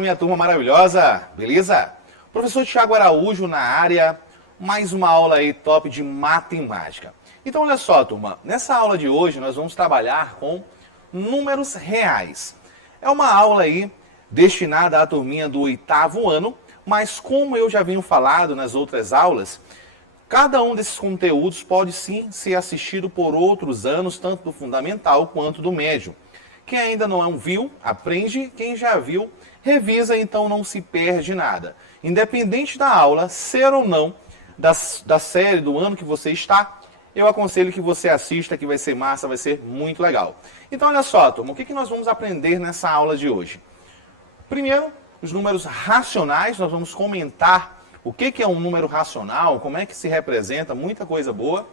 Fala, minha turma maravilhosa, beleza? Professor Thiago Araújo na área, mais uma aula aí top de matemática. Então olha só, turma, nessa aula de hoje nós vamos trabalhar com números reais. É uma aula aí destinada à turminha do 8º ano, mas como eu já venho falado nas outras aulas, cada um desses conteúdos pode sim ser assistido por outros anos, tanto do fundamental quanto do médio. Quem ainda não viu, aprende. Quem já viu, revisa, então não se perde nada. Independente da aula, ser ou não, da série, do ano que você está, eu aconselho que você assista, que vai ser massa, vai ser muito legal. Então olha só, turma, o que nós vamos aprender nessa aula de hoje? Primeiro, os números racionais, nós vamos comentar o que é um número racional, como é que se representa, muita coisa boa.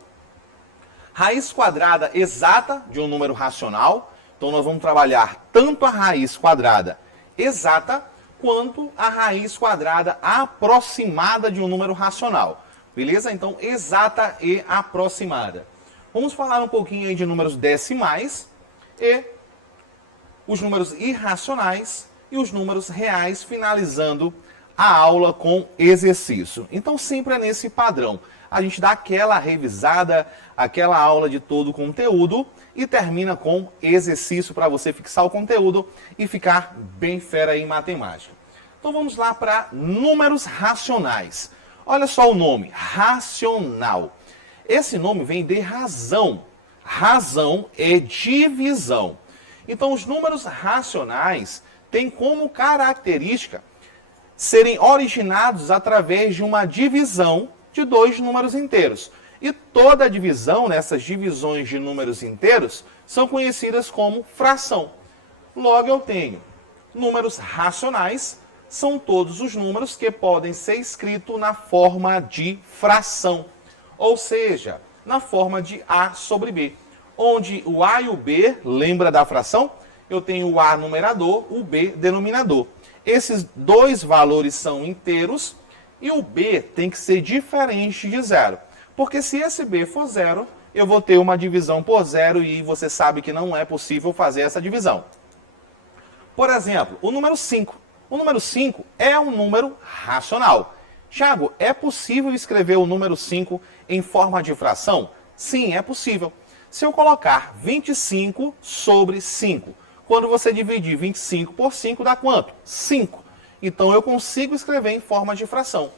Raiz quadrada exata de um número racional. Então nós vamos trabalhar tanto a raiz quadrada exata quanto a raiz quadrada aproximada de um número racional. Beleza? Então exata e aproximada. Vamos falar um pouquinho aí de números decimais e os números irracionais e os números reais, finalizando a aula com exercício. Então sempre é nesse padrão. A gente dá aquela revisada, aquela aula de todo o conteúdo e termina com exercício para você fixar o conteúdo e ficar bem fera em matemática. Então vamos lá para números racionais. Olha só o nome, racional. Esse nome vem de razão. Razão é divisão. Então os números racionais têm como característica serem originados através de uma divisão de dois números inteiros. E toda divisão, nessas divisões de números inteiros, são conhecidas como fração. Logo eu tenho números racionais, são todos os números que podem ser escritos na forma de fração. Ou seja, na forma de A sobre B. Onde o A e o B, lembra da fração? Eu tenho o A numerador, o B denominador. Esses dois valores são inteiros e o B tem que ser diferente de zero. Porque se esse B for zero, eu vou ter uma divisão por zero e você sabe que não é possível fazer essa divisão. Por exemplo, o número 5. O número 5 é um número racional. Thiago, é possível escrever o número 5 em forma de fração? Sim, é possível. Se eu colocar 25 sobre 5, quando você dividir 25 por 5, dá quanto? 5. Então eu consigo escrever em forma de fração.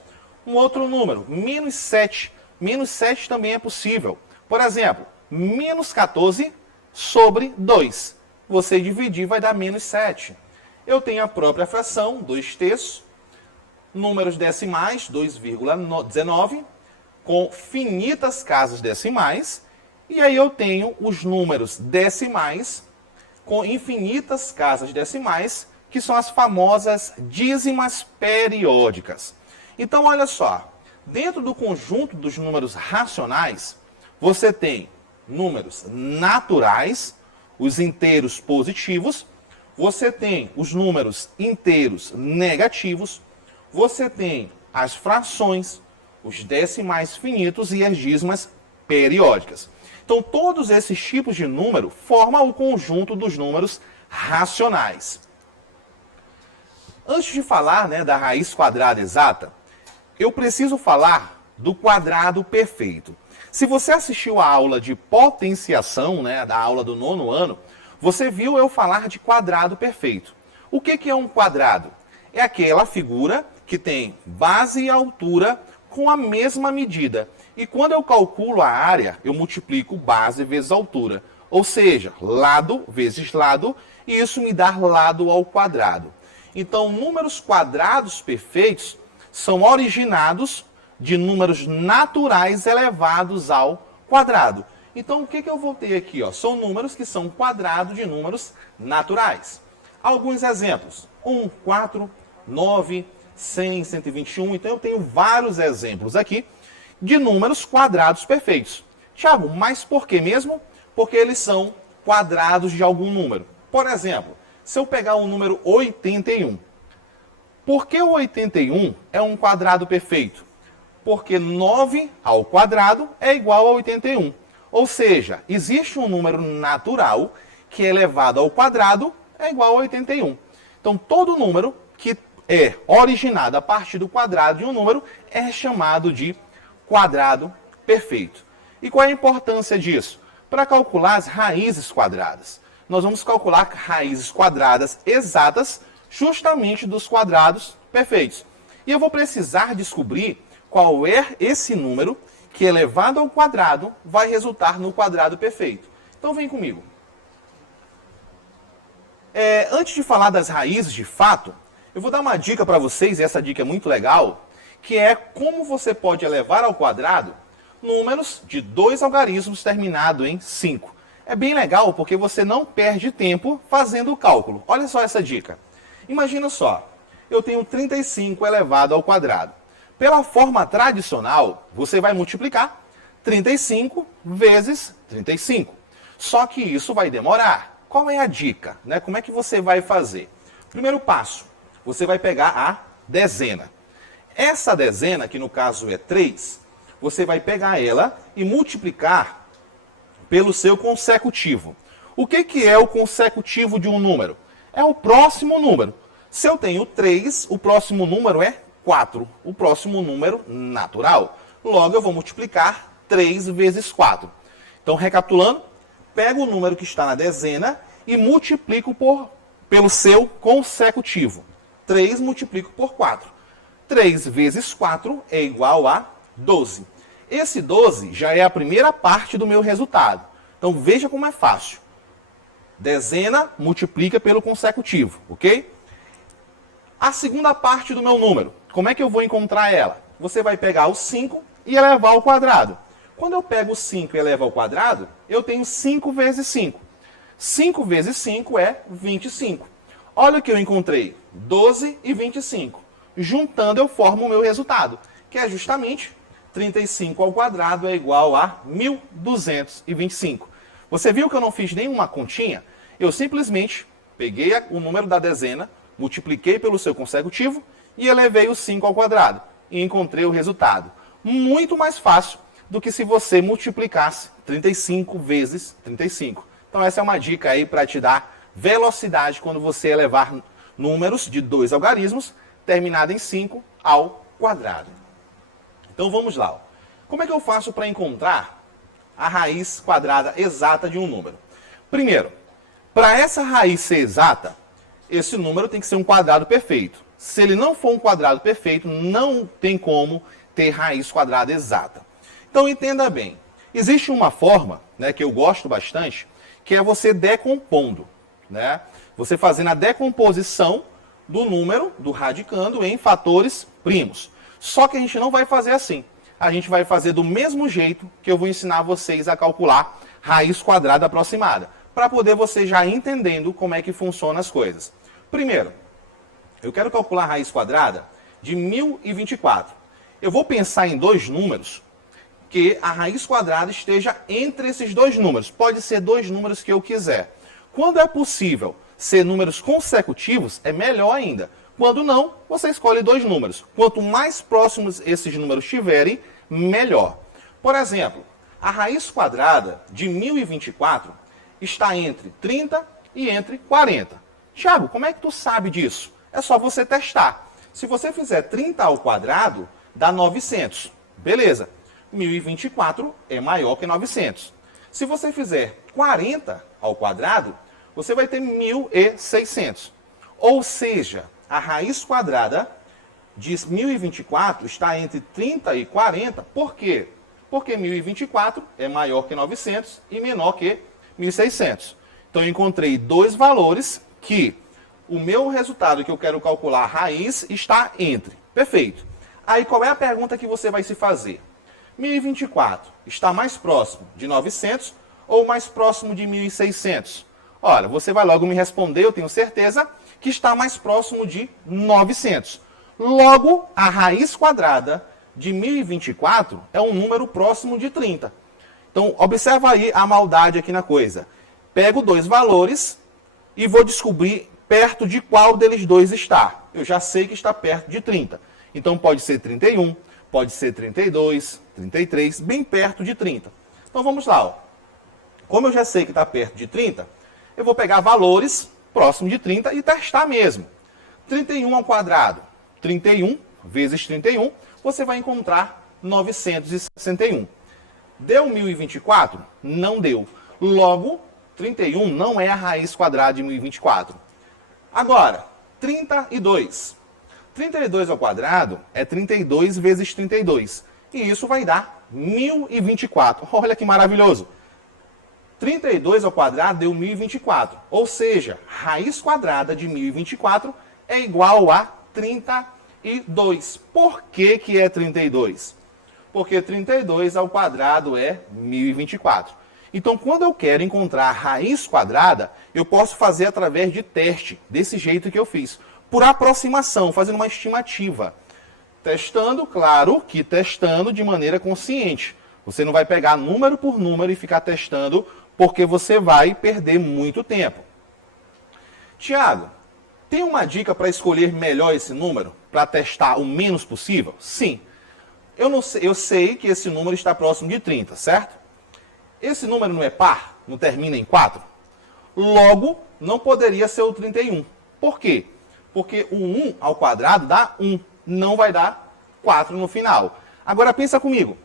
Um outro número, menos 7. Menos 7 também é possível. Por exemplo, menos 14 sobre 2. Você dividir vai dar menos 7. Eu tenho a própria fração, 2 terços. Números decimais, 2,19. Com finitas casas decimais. E aí eu tenho os números decimais com infinitas casas decimais, que são as famosas dízimas periódicas. Então, olha só, dentro do conjunto dos números racionais, você tem números naturais, os inteiros positivos, você tem os números inteiros negativos, você tem as frações, os decimais finitos e as dízimas periódicas. Então, todos esses tipos de número formam o conjunto dos números racionais. Antes de falar, da raiz quadrada exata, eu preciso falar do quadrado perfeito. Se você assistiu a aula de potenciação, da aula do 9º ano, você viu eu falar de quadrado perfeito. O que é um quadrado? É aquela figura que tem base e altura com a mesma medida. E quando eu calculo a área, eu multiplico base vezes altura. Ou seja, lado vezes lado, e isso me dá lado ao quadrado. Então, números quadrados perfeitos são originados de números naturais elevados ao quadrado. Então, o que eu vou ter aqui? São números que são quadrados de números naturais. Alguns exemplos. 1, 4, 9, 100, 121. Então, eu tenho vários exemplos aqui de números quadrados perfeitos. Thiago, mas por que mesmo? Porque eles são quadrados de algum número. Por exemplo, se eu pegar o número 81, por que o 81 é um quadrado perfeito? Porque 9 ao quadrado é igual a 81. Ou seja, existe um número natural que elevado ao quadrado é igual a 81. Então, todo número que é originado a partir do quadrado de um número é chamado de quadrado perfeito. E qual é a importância disso? Para calcular as raízes quadradas. Nós vamos calcular raízes quadradas exatas justamente dos quadrados perfeitos. E eu vou precisar descobrir qual é esse número que elevado ao quadrado vai resultar no quadrado perfeito. Então vem comigo. Antes de falar das raízes de fato, eu vou dar uma dica para vocês, e essa dica é muito legal, que é como você pode elevar ao quadrado números de 2 algarismos terminado em 5. É bem legal porque você não perde tempo fazendo o cálculo. Olha só essa dica. Imagina só, eu tenho 35 elevado ao quadrado. Pela forma tradicional, você vai multiplicar 35 vezes 35. Só que isso vai demorar. Qual é a dica? Como é que você vai fazer? Primeiro passo, você vai pegar a dezena. Essa dezena, que no caso é 3, você vai pegar ela e multiplicar pelo seu consecutivo. O que é o consecutivo de um número? É o próximo número. Se eu tenho 3, o próximo número é 4, o próximo número natural. Logo, eu vou multiplicar 3 vezes 4. Então, recapitulando, pego o número que está na dezena e multiplico pelo seu consecutivo. 3 multiplico por 4. 3 vezes 4 é igual a 12. Esse 12 já é a primeira parte do meu resultado. Então, veja como é fácil. Dezena multiplica pelo consecutivo, ok? A segunda parte do meu número, como é que eu vou encontrar ela? Você vai pegar o 5 e elevar ao quadrado. Quando eu pego o 5 e elevo ao quadrado, eu tenho 5 vezes 5. 5 vezes 5 é 25. Olha o que eu encontrei, 12 e 25. Juntando eu formo o meu resultado, que é justamente 35 ao quadrado é igual a 1.225. Você viu que eu não fiz nenhuma continha? Eu simplesmente peguei o número da dezena, multipliquei pelo seu consecutivo e elevei o 5 ao quadrado. E encontrei o resultado. Muito mais fácil do que se você multiplicasse 35 vezes 35. Então essa é uma dica aí para te dar velocidade quando você elevar números de 2 algarismos terminado em 5 ao quadrado. Então vamos lá. Como é que eu faço para encontrar a raiz quadrada exata de um número? Primeiro, para essa raiz ser exata, esse número tem que ser um quadrado perfeito. Se ele não for um quadrado perfeito, não tem como ter raiz quadrada exata. Então entenda bem, existe uma forma, que eu gosto bastante, que é você decompondo. Você fazendo a decomposição do número, do radicando, em fatores primos. Só que a gente não vai fazer assim. A gente vai fazer do mesmo jeito que eu vou ensinar vocês a calcular raiz quadrada aproximada, para poder você já entendendo como é que funcionam as coisas. Primeiro, eu quero calcular a raiz quadrada de 1024. Eu vou pensar em dois números que a raiz quadrada esteja entre esses dois números. Pode ser dois números que eu quiser. Quando é possível ser números consecutivos, é melhor ainda. Quando não, você escolhe dois números. Quanto mais próximos esses números estiverem, melhor. Por exemplo, a raiz quadrada de 1024 está entre 30 e entre 40. Thiago, como é que tu sabe disso? É só você testar. Se você fizer 30 ao quadrado, dá 900. Beleza. 1024 é maior que 900. Se você fizer 40 ao quadrado, você vai ter 1600. Ou seja, a raiz quadrada de 1024 está entre 30 e 40. Por quê? Porque 1024 é maior que 900 e menor que 1600. Então, eu encontrei dois valores que o meu resultado que eu quero calcular, a raiz, está entre. Perfeito. Aí, qual é a pergunta que você vai se fazer? 1024 está mais próximo de 900 ou mais próximo de 1600? Olha, você vai logo me responder, eu tenho certeza, que está mais próximo de 900. Logo, a raiz quadrada de 1024 é um número próximo de 30. Então, observa aí a maldade aqui na coisa. Pego dois valores e vou descobrir perto de qual deles dois está. Eu já sei que está perto de 30. Então, pode ser 31, pode ser 32, 33, bem perto de 30. Então, vamos lá. Ó. Como eu já sei que está perto de 30, eu vou pegar valores próximos de 30 e testar mesmo. 31 ao quadrado, 31 vezes 31, você vai encontrar 961. Deu 1024? Não deu. Logo, 31 não é a raiz quadrada de 1024. Agora, 32. 32 ao quadrado é 32 vezes 32. E isso vai dar 1024. Olha que maravilhoso. 32 ao quadrado deu 1024. Ou seja, raiz quadrada de 1024 é igual a 32. Por que é 32? Porque 32 ao quadrado é 1024. Então, quando eu quero encontrar a raiz quadrada, eu posso fazer através de teste, desse jeito que eu fiz. Por aproximação, fazendo uma estimativa. Testando, claro que testando de maneira consciente. Você não vai pegar número por número e ficar testando, porque você vai perder muito tempo. Tiago, tem uma dica para escolher melhor esse número? Para testar o menos possível? Sim. Eu sei que esse número está próximo de 30, certo? Esse número não é par? Não termina em 4? Logo, não poderia ser o 31. Por quê? Porque o 1 ao quadrado dá 1. Não vai dar 4 no final. Agora pensa comigo.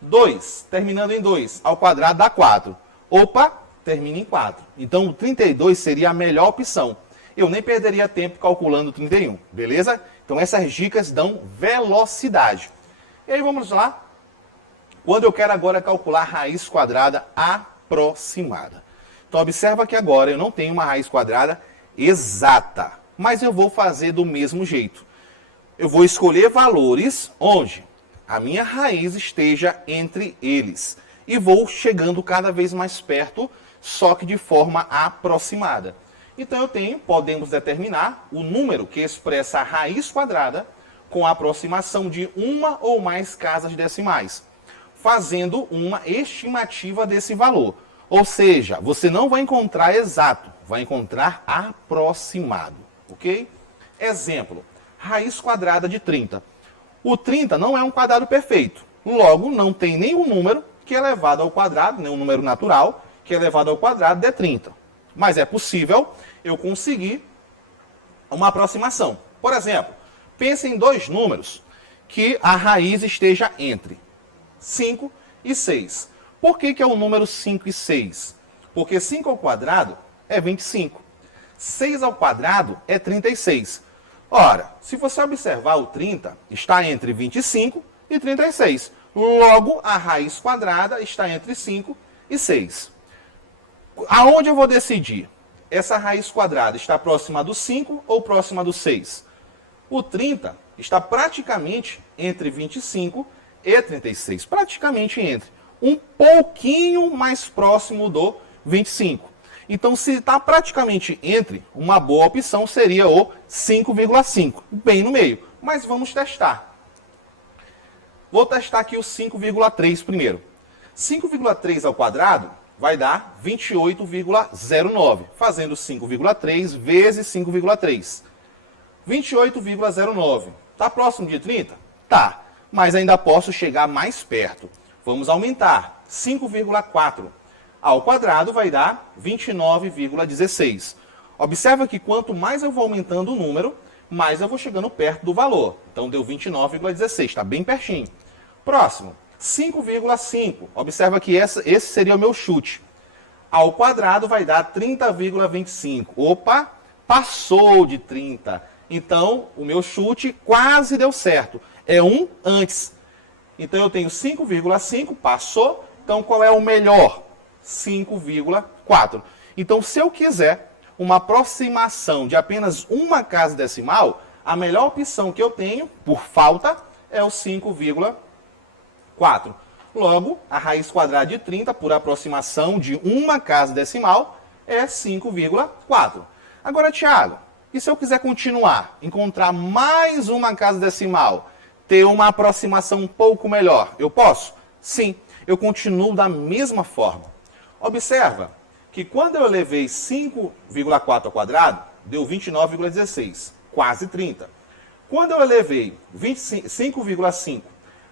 2, terminando em 2, ao quadrado dá 4. Opa, termina em 4. Então o 32 seria a melhor opção. Eu nem perderia tempo calculando o 31, beleza? Então essas dicas dão velocidade. E aí vamos lá. Quando eu quero agora calcular raiz quadrada aproximada. Então observa que agora eu não tenho uma raiz quadrada exata, mas eu vou fazer do mesmo jeito. Eu vou escolher valores onde a minha raiz esteja entre eles. E vou chegando cada vez mais perto, só que de forma aproximada. Então podemos determinar o número que expressa a raiz quadrada com a aproximação de uma ou mais casas decimais, fazendo uma estimativa desse valor. Ou seja, você não vai encontrar exato, vai encontrar aproximado, ok? Exemplo, raiz quadrada de 30. O 30 não é um quadrado perfeito, logo não tem nenhum número que é elevado ao quadrado, nenhum número natural que é elevado ao quadrado de 30. Mas é possível eu conseguir uma aproximação. Por exemplo, pense em dois números que a raiz esteja entre 5 e 6. Por que é o número 5 e 6? Porque 5 ao quadrado é 25. 6 ao quadrado é 36. Ora, se você observar o 30, está entre 25 e 36. Logo, a raiz quadrada está entre 5 e 6. Aonde eu vou decidir? Essa raiz quadrada está próxima do 5 ou próxima do 6? O 30 está praticamente entre 25 e 36. Praticamente entre. Um pouquinho mais próximo do 25. Então, se está praticamente entre, uma boa opção seria o 5,5. Bem no meio. Mas vamos testar. Vou testar aqui o 5,3 primeiro. 5,3 ao quadrado vai dar 28,09. Fazendo 5,3 vezes 5,3. 28,09. Está próximo de 30? Tá. Mas ainda posso chegar mais perto. Vamos aumentar. 5,4 ao quadrado vai dar 29,16. Observa que quanto mais eu vou aumentando o número, mais eu vou chegando perto do valor. Então deu 29,16, está bem pertinho. Próximo, 5,5. Observa que esse seria o meu chute. Ao quadrado vai dar 30,25. Opa, passou de 30. Então, o meu chute quase deu certo. É um antes. Então, eu tenho 5,5, passou. Então, qual é o melhor? 5,4. Então, se eu quiser uma aproximação de apenas uma casa decimal, a melhor opção que eu tenho, por falta, é o 5,4. Logo, a raiz quadrada de 30, por aproximação de uma casa decimal, é 5,4. Agora, Tiago, e se eu quiser continuar, encontrar mais uma casa decimal, ter uma aproximação um pouco melhor, eu posso? Sim, eu continuo da mesma forma. Observa que quando eu elevei 5,4 ao quadrado, deu 29,16, quase 30. Quando eu elevei 5,5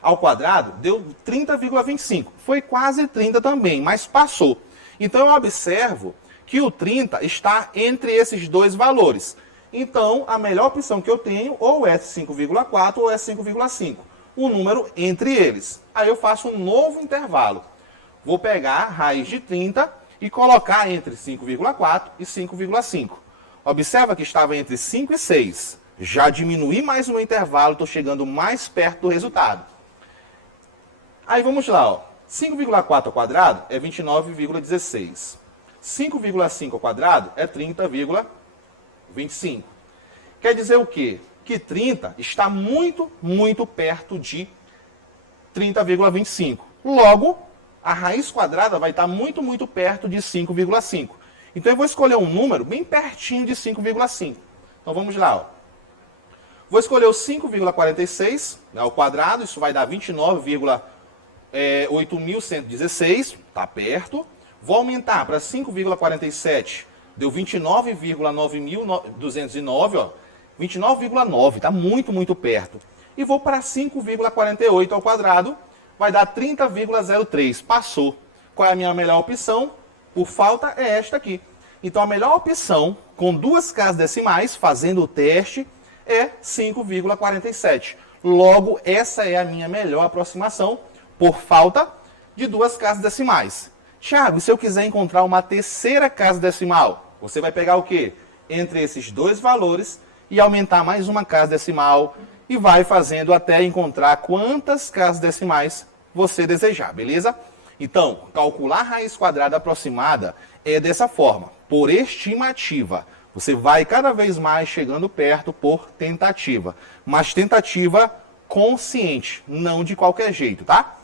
ao quadrado, deu 30,25. Foi quase 30 também, mas passou. Então eu observo que o 30 está entre esses dois valores. Então, a melhor opção que eu tenho ou é 5,4 ou é 5,5. O número entre eles. Aí eu faço um novo intervalo. Vou pegar a raiz de 30 e colocar entre 5,4 e 5,5. Observa que estava entre 5 e 6. Já diminuí mais o meu intervalo, estou chegando mais perto do resultado. Aí vamos lá, ó. 5,4 ao quadrado é 29,16. 5,5 ao quadrado é 30,25. Quer dizer o quê? Que 30 está muito, muito perto de 30,25. Logo, a raiz quadrada vai estar muito, muito perto de 5,5. Então eu vou escolher um número bem pertinho de 5,5. Então vamos lá, ó. Vou escolher o 5,46 ao quadrado, isso vai dar 29,8116, está perto. Vou aumentar para 5,47, deu 29,9209, ó. 29,9, está muito, muito perto. E vou para 5,48 ao quadrado, vai dar 30,03, passou. Qual é a minha melhor opção? Por falta é esta aqui. Então a melhor opção, com duas casas decimais, fazendo o teste, é 5,47. Logo, essa é a minha melhor aproximação, por falta de duas casas decimais. Tiago, se eu quiser encontrar uma terceira casa decimal, você vai pegar o quê? Entre esses dois valores e aumentar mais uma casa decimal e vai fazendo até encontrar quantas casas decimais você desejar, beleza? Então, calcular a raiz quadrada aproximada é dessa forma, por estimativa. Você vai cada vez mais chegando perto por tentativa, mas tentativa consciente, não de qualquer jeito, tá?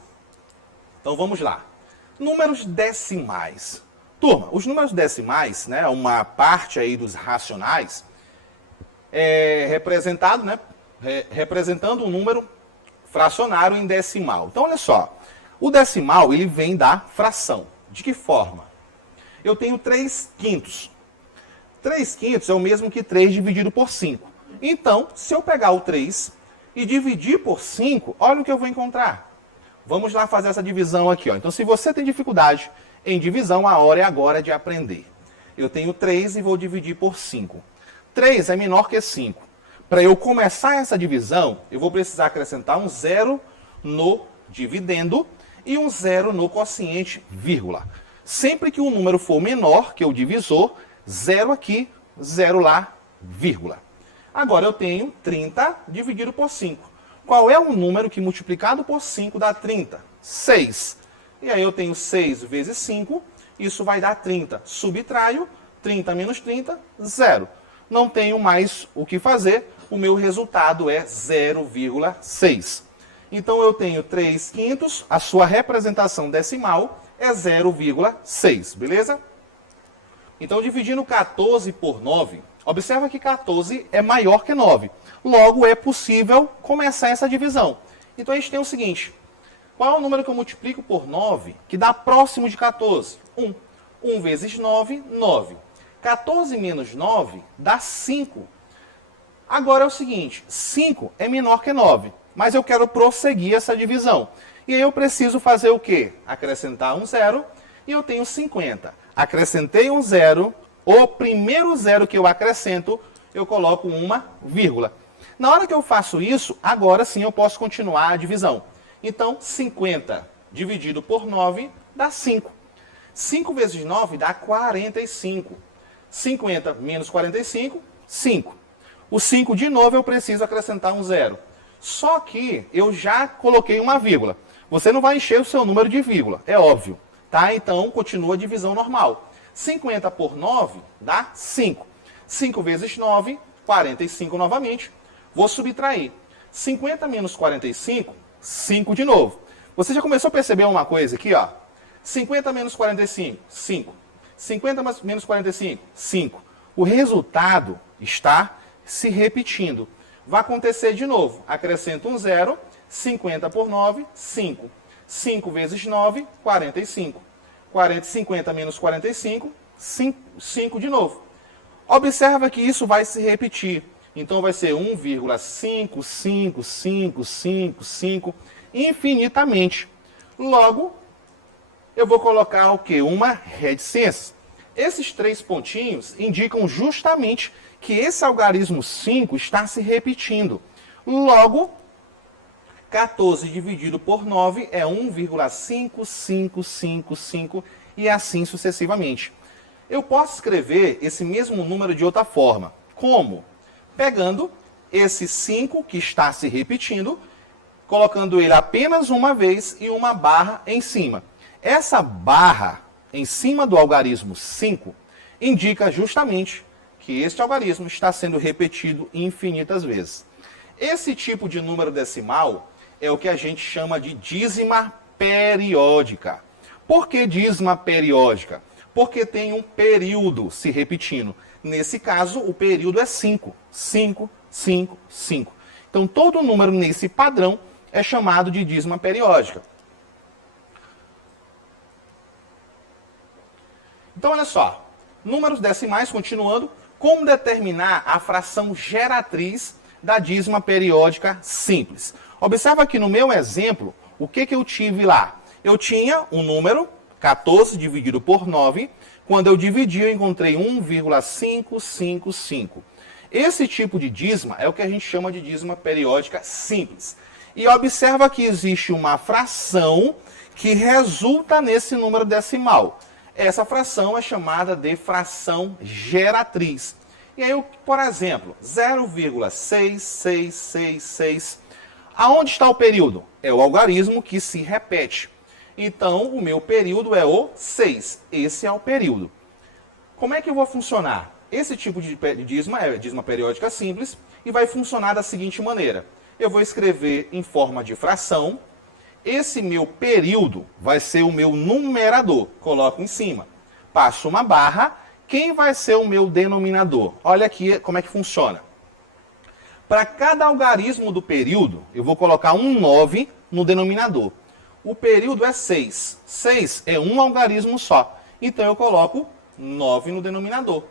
Então vamos lá. Números decimais. Turma, os números decimais, né, uma parte aí dos racionais, é representado, né, representando um número fracionário em decimal. Então, olha só, o decimal ele vem da fração. De que forma? Eu tenho 3 quintos. 3 quintos é o mesmo que 3 dividido por 5. Então, se eu pegar o 3 e dividir por 5, olha o que eu vou encontrar. Vamos lá fazer essa divisão aqui, ó. Então, se você tem dificuldade em divisão, a hora é agora de aprender. Eu tenho 3 e vou dividir por 5. 3 é menor que 5. Para eu começar essa divisão, eu vou precisar acrescentar um 0 no dividendo e um 0 no quociente, vírgula. Sempre que o número for menor que o divisor, 0 aqui, 0 lá, vírgula. Agora eu tenho 30 dividido por 5. Qual é o número que multiplicado por 5 dá 30? 6. E aí eu tenho 6 vezes 5, isso vai dar 30. Subtraio, 30 menos 30, 0. Não tenho mais o que fazer, o meu resultado é 0,6. Então eu tenho 3 quintos, a sua representação decimal é 0,6, beleza? Então dividindo 14 por 9, observa que 14 é maior que 9. Logo é possível começar essa divisão. Então a gente tem o seguinte, qual é o número que eu multiplico por 9 que dá próximo de 14? 1. 1 vezes 9, 9. 14 menos 9 dá 5. Agora é o seguinte, 5 é menor que 9, mas eu quero prosseguir essa divisão. E aí eu preciso fazer o quê? Acrescentar um 0 e eu tenho 50. Acrescentei um 0, o primeiro 0 que eu acrescento, eu coloco uma vírgula. Na hora que eu faço isso, agora sim eu posso continuar a divisão. Então, 50 dividido por 9 dá 5. 5 vezes 9 dá 45. 50 menos 45, 5. O 5 de novo eu preciso acrescentar um 0. Só que eu já coloquei uma vírgula. Você não vai encher o seu número de vírgula, é óbvio. Tá? Então, continua a divisão normal. 50 por 9 dá 5. 5 vezes 9, 45 novamente. Vou subtrair. 50 menos 45, 5 de novo. Você já começou a perceber uma coisa aqui, ó? 50 menos 45, 5. 50 menos 45, 5. O resultado está se repetindo. Vai acontecer de novo. Acrescento um 0. 50 por 9, 5. 5 vezes 9, 45. 50 menos 45, 5 de novo. Observa que isso vai se repetir. Então vai ser 1,55555 infinitamente. Logo, eu vou colocar o quê? Uma reticência. Esses 3 pontinhos indicam justamente que esse algarismo 5 está se repetindo. Logo, 14 dividido por 9 é 1,5555 e assim sucessivamente. Eu posso escrever esse mesmo número de outra forma. Como? Pegando esse 5 que está se repetindo, colocando ele apenas uma vez e uma barra em cima. Essa barra em cima do algarismo 5 indica justamente que este algarismo está sendo repetido infinitas vezes. Esse tipo de número decimal é o que a gente chama de dízima periódica. Por que dízima periódica? Porque tem um período se repetindo. Nesse caso, o período é 5. 5, 5, 5. Então, todo número nesse padrão é chamado de dízima periódica. Então, olha só. Números decimais, continuando. Como determinar a fração geratriz da dízima periódica simples? Observa aqui no meu exemplo, o que eu tive lá? Eu tinha um número, 14 dividido por 9. Quando eu dividi, eu encontrei 1,555. Esse tipo de dízima é o que a gente chama de dízima periódica simples. E observa que existe uma fração que resulta nesse número decimal. Essa fração é chamada de fração geratriz. E aí, por exemplo, 0,6666. Aonde está o período? É o algarismo que se repete. Então, o meu período é o 6. Esse é o período. Como é que eu vou funcionar? Esse tipo de dízima é dízima periódica simples e vai funcionar da seguinte maneira. Eu vou escrever em forma de fração. Esse meu período vai ser o meu numerador. Coloco em cima. Passo uma barra. Quem vai ser o meu denominador? Olha aqui como é que funciona. Para cada algarismo do período, eu vou colocar um 9 no denominador. O período é 6. 6 é um algarismo só. Então eu coloco 9 no denominador.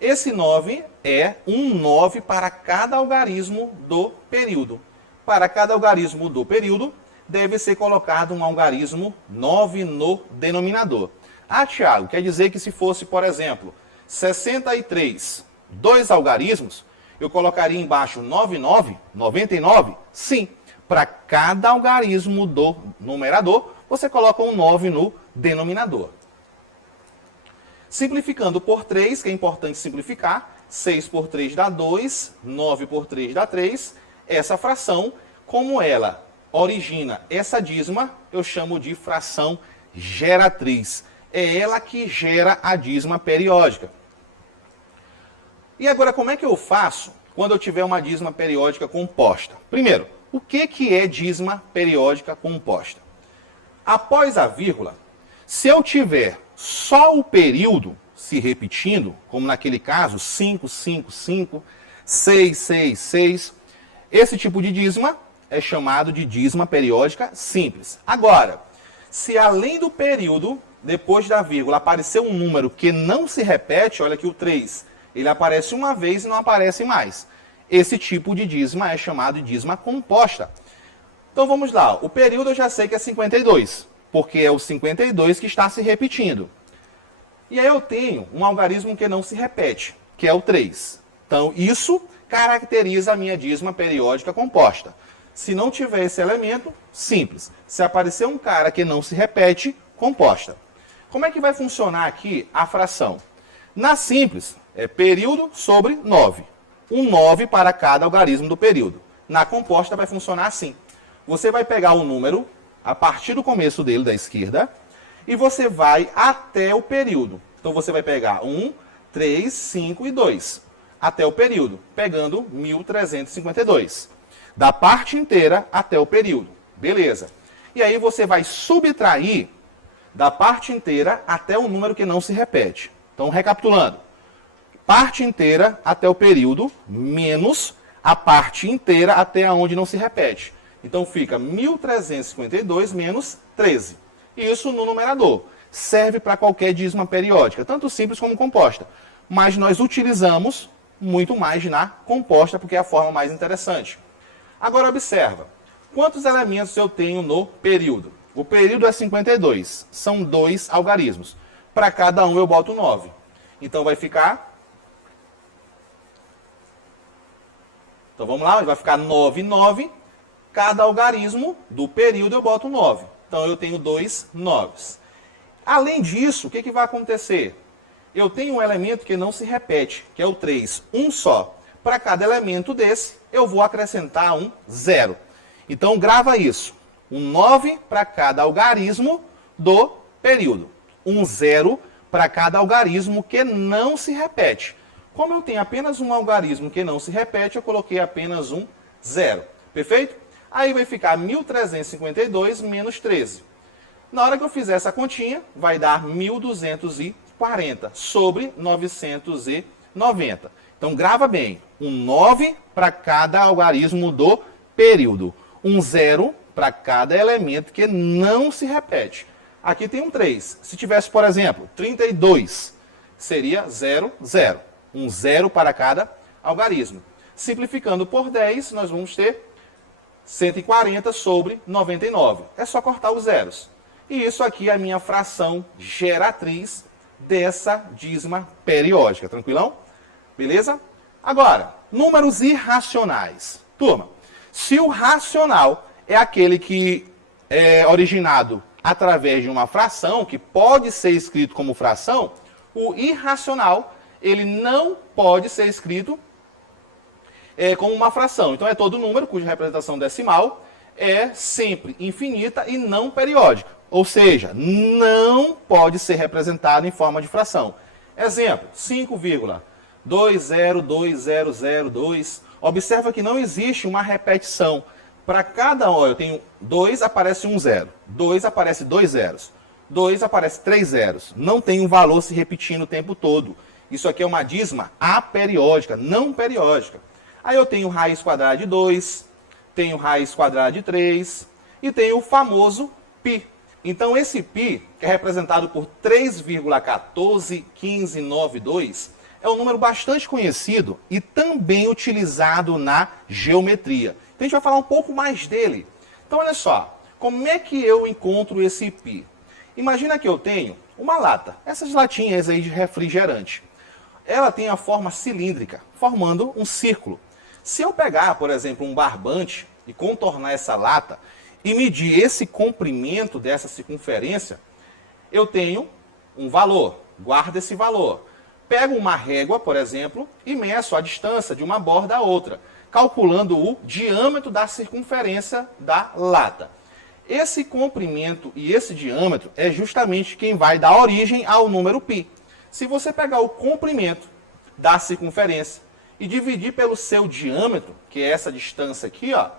Esse 9 é um 9 para cada algarismo do período. Para cada algarismo do período, deve ser colocado um algarismo 9 no denominador. Ah, Tiago, quer dizer que se fosse, por exemplo, 63, 2 algarismos, eu colocaria embaixo 99, 99? Sim. Para cada algarismo do numerador, você coloca um 9 no denominador. Simplificando por 3, que é importante simplificar, 6 por 3 dá 2, 9 por 3 dá 3. Essa fração, como ela origina essa dízima, eu chamo de fração geratriz. É ela que gera a dízima periódica. E agora, como é que eu faço quando eu tiver uma dízima periódica composta? Primeiro, o que é dízima periódica composta? Após a vírgula, se eu tiver só o período se repetindo, como naquele caso, 5, 5, 5, 6, 6, 6, esse tipo de dízima é chamado de dízima periódica simples. Agora, se além do período, depois da vírgula, aparecer um número que não se repete, olha aqui o 3, ele aparece uma vez e não aparece mais. Esse tipo de dízima é chamado de dízima composta. Então vamos lá, o período eu já sei que é 52, porque é o 52 que está se repetindo. E aí eu tenho um algarismo que não se repete, que é o 3. Então isso caracteriza a minha dízima periódica composta. Se não tiver esse elemento, simples. Se aparecer um cara que não se repete, composta. Como é que vai funcionar aqui a fração? Na simples, é período sobre 9. Um 9 para cada algarismo do período. Na composta vai funcionar assim. Você vai pegar o número, a partir do começo dele, da esquerda, e você vai até o período. Então você vai pegar 1, 3, 5 e 2. Até o período, pegando 1352. Da parte inteira até o período. Beleza. E aí você vai subtrair da parte inteira até o número que não se repete. Então, recapitulando. Parte inteira até o período, menos a parte inteira até onde não se repete. Então, fica 1352 menos 13. Isso no numerador. Serve para qualquer dízima periódica, tanto simples como composta. Mas nós utilizamos muito mais na composta, porque é a forma mais interessante. Agora, observa. Quantos elementos eu tenho no período? O período é 52. São 2 algarismos. para cada um eu boto 9. Então vai ficar... Então vamos lá, vai ficar 9, 9. Cada algarismo do período eu boto 9. Então eu tenho 2 9s. Além disso, o que vai acontecer? Eu tenho um elemento que não se repete, que é o 3, um só. Para cada elemento desse, eu vou acrescentar um 0. Então grava isso. Um 9 para cada algarismo do período. Um 0 para cada algarismo que não se repete. Como eu tenho apenas um algarismo que não se repete, eu coloquei apenas um 0. Perfeito? Aí vai ficar 1.352 menos 13. Na hora que eu fizer essa continha, vai dar 1.240 sobre 990. Então grava bem. Um 9 para cada algarismo do período. Um 0 para cada elemento que não se repete. Aqui tem um 3. Se tivesse, por exemplo, 32, seria 0, 0. Um 0 para cada algarismo. Simplificando por 10, nós vamos ter 140 sobre 99. É só cortar os zeros. E isso aqui é a minha fração geratriz dessa dízima periódica. Tranquilão? Beleza? Agora, números irracionais. Turma, se o racional é aquele que é originado através de uma fração, que pode ser escrito como fração, o irracional, ele não pode ser escrito como uma fração. Então é todo número cuja representação decimal é sempre infinita e não periódica. Ou seja, não pode ser representado em forma de fração. Exemplo, 5,202002. Observa que não existe uma repetição. Para cada eu tenho 2, aparece um 0. 2 aparece 2 zeros. 2 aparece 3 zeros. Não tem um valor se repetindo o tempo todo. Isso aqui é uma dízima aperiódica, não periódica. Aí eu tenho raiz quadrada de 2, tenho raiz quadrada de 3 e tenho o famoso π. Então esse π, que é representado por 3,14152, é um número bastante conhecido e também utilizado na geometria. Então a gente vai falar um pouco mais dele. Então olha só, como é que eu encontro esse π? Imagina que eu tenho uma lata, essas latinhas aí de refrigerante. Ela tem a forma cilíndrica, formando um círculo. Se eu pegar, por exemplo, um barbante e contornar essa lata e medir esse comprimento dessa circunferência, eu tenho um valor. Guarda esse valor. Pego uma régua, por exemplo, e meço a distância de uma borda a outra, calculando o diâmetro da circunferência da lata. Esse comprimento e esse diâmetro é justamente quem vai dar origem ao número π. Se você pegar o comprimento da circunferência e dividir pelo seu diâmetro, que é essa distância aqui, ó,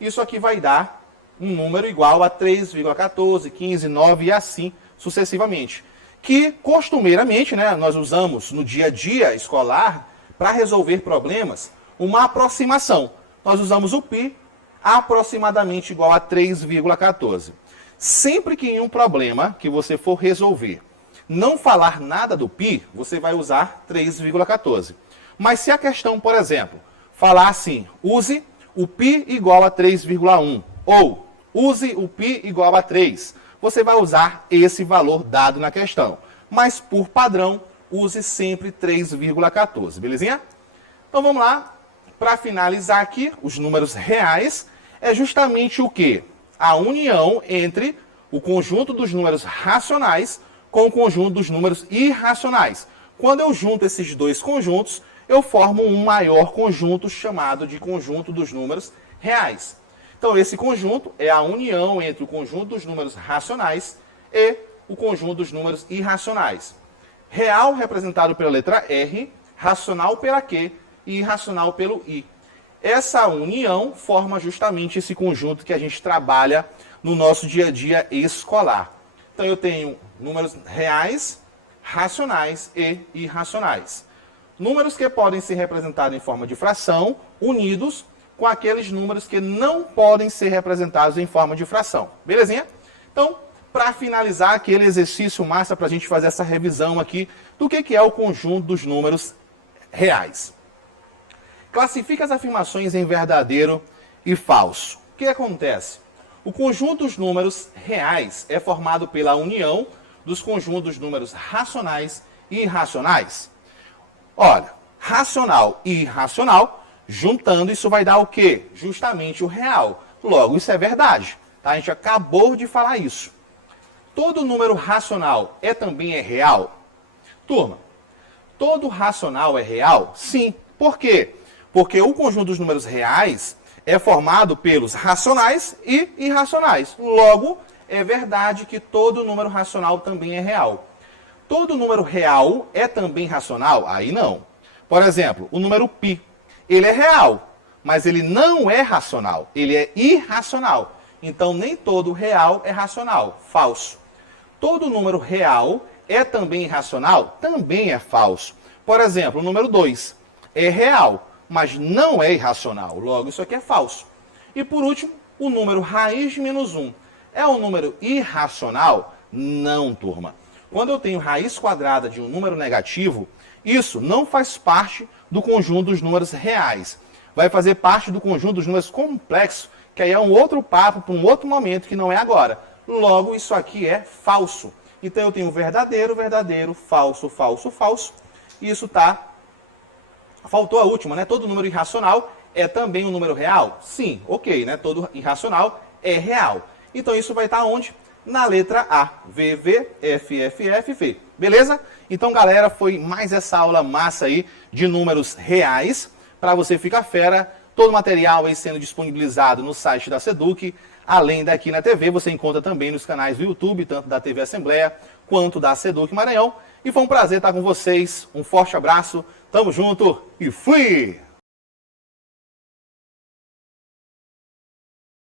isso aqui vai dar um número igual a 3,14, 15, 9 e assim sucessivamente. Que costumeiramente, né, nós usamos no dia a dia escolar para resolver problemas uma aproximação. Nós usamos o π aproximadamente igual a 3,14. Sempre que em um problema que você for resolver não falar nada do π, você vai usar 3,14. Mas se a questão, por exemplo, falar assim, use o π igual a 3,1 ou use o π igual a 3, você vai usar esse valor dado na questão. Mas por padrão, use sempre 3,14, belezinha? Então vamos lá, para finalizar aqui, os números reais é justamente o quê? A união entre o conjunto dos números racionais com o conjunto dos números irracionais. Quando eu junto esses dois conjuntos, eu formo um maior conjunto chamado de conjunto dos números reais. Então esse conjunto é a união entre o conjunto dos números racionais e o conjunto dos números irracionais. Real representado pela letra R, racional pela Q e irracional pelo I. Essa união forma justamente esse conjunto que a gente trabalha no nosso dia a dia escolar. Então eu tenho números reais, racionais e irracionais. Números que podem ser representados em forma de fração, unidos com aqueles números que não podem ser representados em forma de fração. Belezinha? Então, para finalizar aquele exercício massa para a gente fazer essa revisão aqui do que é o conjunto dos números reais. Classifica as afirmações em verdadeiro e falso. O que acontece? O conjunto dos números reais é formado pela união dos conjuntos de números racionais e irracionais? Olha, racional e irracional, juntando, isso vai dar o quê? Justamente o real. Logo, isso é verdade. Tá? A gente acabou de falar isso. Todo número racional também é real? Turma, todo racional é real? Sim. Por quê? Porque o conjunto dos números reais é formado pelos racionais e irracionais. Logo, é verdade que todo número racional também é real. Todo número real é também racional? Aí não. Por exemplo, o número π, ele é real, mas ele não é racional, ele é irracional. Então, nem todo real é racional, falso. Todo número real é também irracional? Também é falso. Por exemplo, o número 2 é real, mas não é irracional. Logo, isso aqui é falso. E por último, o número raiz de menos 1 é um número irracional? Não, turma. Quando eu tenho raiz quadrada de um número negativo, isso não faz parte do conjunto dos números reais. Vai fazer parte do conjunto dos números complexos, que aí é um outro papo para um outro momento que não é agora. Logo, isso aqui é falso. Então, eu tenho verdadeiro, verdadeiro, falso, falso, falso. E isso tá... Faltou a última, né? Todo número irracional é também um número real? Sim, ok, né? Todo irracional é real. Então, isso vai estar onde? Na letra A. V, V, F, F, F, V. Beleza? Então, galera, foi mais essa aula massa aí de números reais. Para você ficar fera, todo o material aí sendo disponibilizado no site da Seduc. Além daqui na TV, você encontra também nos canais do YouTube, tanto da TV Assembleia quanto da Seduc Maranhão. E foi um prazer estar com vocês. Um forte abraço, tamo junto e fui!